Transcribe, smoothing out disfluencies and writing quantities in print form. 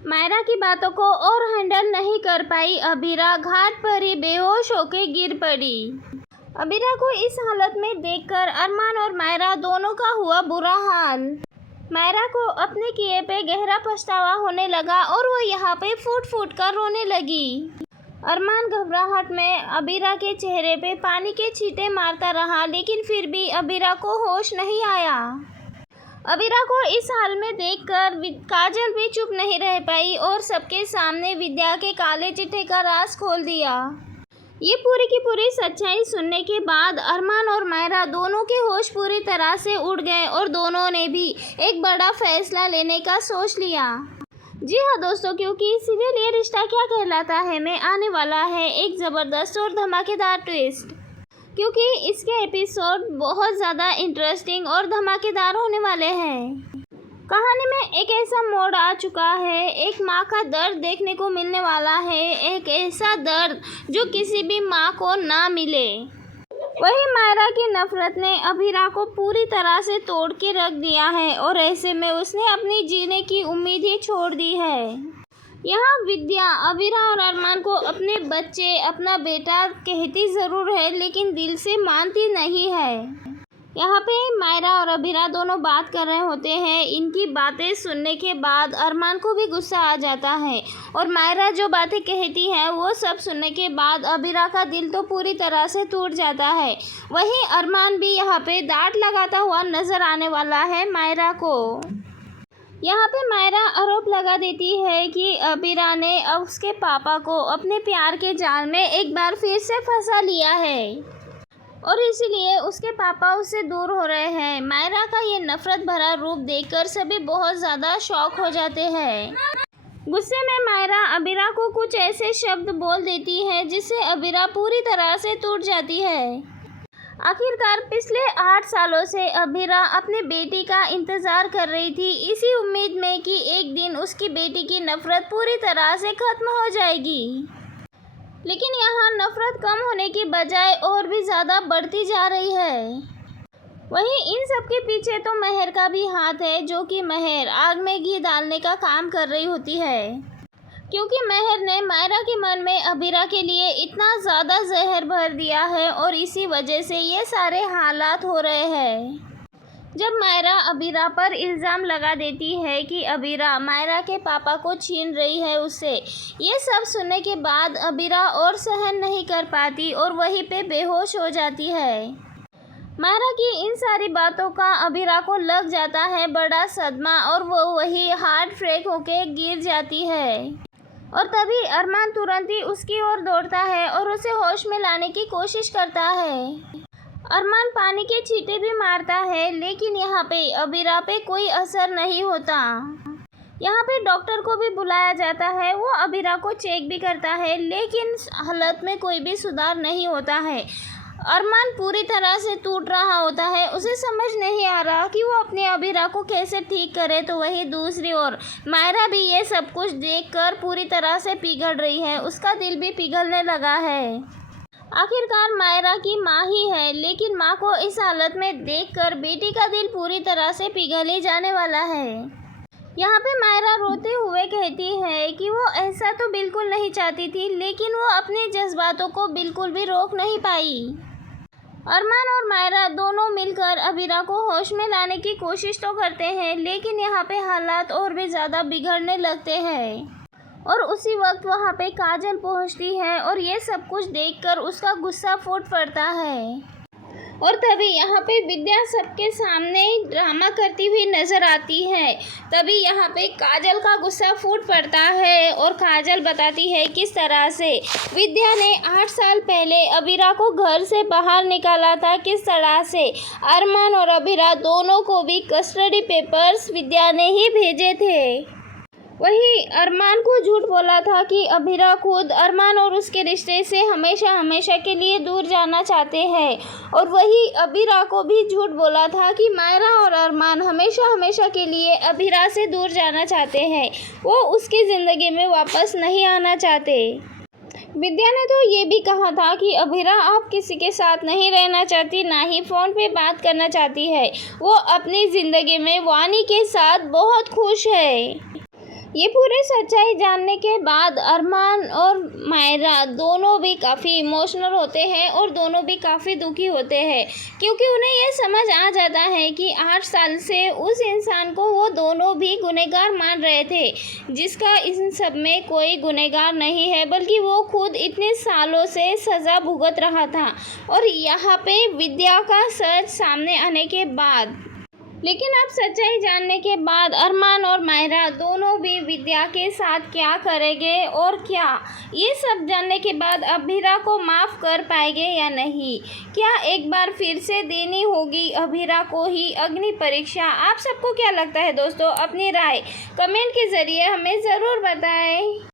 मायरा की बातों को और हैंडल नहीं कर पाई अबीरा घाट पर ही बेहोश होकर गिर पड़ी। अबीरा को इस हालत में देखकर अरमान और मायरा दोनों का हुआ बुरा हाल। मायरा को अपने किए पे गहरा पछतावा होने लगा और वो यहाँ पे फूट फूट कर रोने लगी। अरमान घबराहट में अबीरा के चेहरे पे पानी के छींटे मारता रहा, लेकिन फिर भी अबीरा को होश नहीं आया। अबीरा को इस हाल में देखकर काजल भी चुप नहीं रह पाई और सबके सामने विद्या के काले चिट्ठे का राज खोल दिया। ये पूरी की पूरी सच्चाई सुनने के बाद अरमान और मायरा दोनों के होश पूरी तरह से उड़ गए और दोनों ने भी एक बड़ा फैसला लेने का सोच लिया। जी हाँ दोस्तों, क्योंकि सीरियल ये रिश्ता क्या कहलाता है में आने वाला है एक ज़बरदस्त और धमाकेदार ट्विस्ट, क्योंकि इसके एपिसोड बहुत ज़्यादा इंटरेस्टिंग और धमाकेदार होने वाले हैं। कहानी में एक ऐसा मोड़ आ चुका है, एक माँ का दर्द देखने को मिलने वाला है, एक ऐसा दर्द जो किसी भी माँ को ना मिले। वही मायरा की नफरत ने अबीरा को पूरी तरह से तोड़ के रख दिया है और ऐसे में उसने अपनी जीने की उम्मीद ही छोड़ दी है। यहाँ विद्या अबीरा और अरमान को अपने बच्चे, अपना बेटा कहती ज़रूर है, लेकिन दिल से मानती नहीं है। यहाँ पे मायरा और अबीरा दोनों बात कर रहे होते हैं। इनकी बातें सुनने के बाद अरमान को भी गुस्सा आ जाता है और मायरा जो बातें कहती हैं वो सब सुनने के बाद अबीरा का दिल तो पूरी तरह से टूट जाता है। वहीं अरमान भी यहाँ पे डांट लगाता हुआ नज़र आने वाला है मायरा को। यहाँ पे मायरा आरोप लगा देती है कि अबीरा ने अब उसके पापा को अपने प्यार के जाल में एक बार फिर से फंसा लिया है और इसीलिए उसके पापा उससे दूर हो रहे हैं। मायरा का ये नफरत भरा रूप देखकर सभी बहुत ज़्यादा शॉक हो जाते हैं। गुस्से में मायरा अबीरा को कुछ ऐसे शब्द बोल देती है जिससे अबीरा पूरी तरह से टूट जाती है। आखिरकार पिछले 8 सालों से अबीरा अपने बेटी का इंतज़ार कर रही थी, इसी उम्मीद में कि एक दिन उसकी बेटी की नफरत पूरी तरह से ख़त्म हो जाएगी। लेकिन यहाँ नफरत कम होने की बजाय और भी ज़्यादा बढ़ती जा रही है। वहीं इन सब के पीछे तो महर का भी हाथ है, जो कि महर आग में घी डालने का काम कर रही होती है, क्योंकि महर ने मायरा के मन में अबीरा के लिए इतना ज़्यादा जहर भर दिया है और इसी वजह से ये सारे हालात हो रहे हैं। जब मायरा अबीरा पर इल्ज़ाम लगा देती है कि अबीरा मायरा के पापा को छीन रही है उससे, ये सब सुनने के बाद अबीरा और सहन नहीं कर पाती और वहीं पे बेहोश हो जाती है। मायरा की इन सारी बातों का अबीरा को लग जाता है बड़ा सदमा और वो वही हार्ट ब्रेक होके गिर जाती है। और तभी अरमान तुरंत ही उसकी ओर दौड़ता है और उसे होश में लाने की कोशिश करता है। अरमान पानी के छींटे भी मारता है, लेकिन यहाँ पे अबीरा पे कोई असर नहीं होता। यहाँ पे डॉक्टर को भी बुलाया जाता है, वो अबीरा को चेक भी करता है, लेकिन हालत में कोई भी सुधार नहीं होता है। अरमान पूरी तरह से टूट रहा होता है, उसे समझ नहीं आ रहा कि वो अपने अबीरा को कैसे ठीक करे। तो वहीं दूसरी ओर मायरा भी ये सब कुछ देखकर पूरी तरह से पिघल रही है, उसका दिल भी पिघलने लगा है। आखिरकार मायरा की माँ ही है, लेकिन माँ को इस हालत में देखकर बेटी का दिल पूरी तरह से पिघल ही जाने वाला है। यहाँ पे मायरा रोते हुए कहती है कि वो ऐसा तो बिल्कुल नहीं चाहती थी, लेकिन वो अपने जज्बातों को बिल्कुल भी रोक नहीं पाई। अरमान और मायरा दोनों मिलकर अबीरा को होश में लाने की कोशिश तो करते हैं, लेकिन यहाँ पे हालात और भी ज़्यादा बिगड़ने लगते हैं। और उसी वक्त वहाँ पे काजल पहुँचती है और ये सब कुछ देखकर उसका गुस्सा फूट पड़ता है। और तभी यहाँ पे विद्या सबके सामने ड्रामा करती हुई नज़र आती है। तभी यहाँ पे काजल का गुस्सा फूट पड़ता है और काजल बताती है किस तरह से विद्या ने 8 साल पहले अबीरा को घर से बाहर निकाला था, किस तरह से अरमान और अबीरा दोनों को भी कस्टडी पेपर्स विद्या ने ही भेजे थे। वही अरमान को झूठ बोला था कि अबीरा खुद अरमान और उसके रिश्ते से हमेशा हमेशा के लिए दूर जाना चाहते हैं, और वही अबीरा को भी झूठ बोला था कि मायरा और अरमान हमेशा हमेशा के लिए अबीरा से दूर जाना चाहते हैं, वो उसकी ज़िंदगी में वापस नहीं आना चाहते। विद्या ने तो ये भी कहा था कि अबीरा आप किसी के साथ नहीं रहना चाहती, ना ही फ़ोन पे बात करना चाहती है, वो अपनी ज़िंदगी में वानी के साथ बहुत खुश है। ये पूरी सच्चाई जानने के बाद अरमान और मायरा दोनों भी काफ़ी इमोशनल होते हैं और दोनों भी काफ़ी दुखी होते हैं, क्योंकि उन्हें यह समझ आ जाता है कि 8 साल से उस इंसान को वो दोनों भी गुनहगार मान रहे थे, जिसका इन सब में कोई गुनहगार नहीं है, बल्कि वो खुद इतने सालों से सज़ा भुगत रहा था। और यहाँ पे विद्या का सच सामने आने के बाद, लेकिन अब सच्चाई जानने के बाद अरमान और मायरा दोनों भी विद्या के साथ क्या करेंगे और क्या ये सब जानने के बाद अभीरा को माफ़ कर पाएंगे या नहीं? क्या एक बार फिर से देनी होगी अभीरा को ही अग्नि परीक्षा? आप सबको क्या लगता है दोस्तों? अपनी राय कमेंट के ज़रिए हमें ज़रूर बताएं।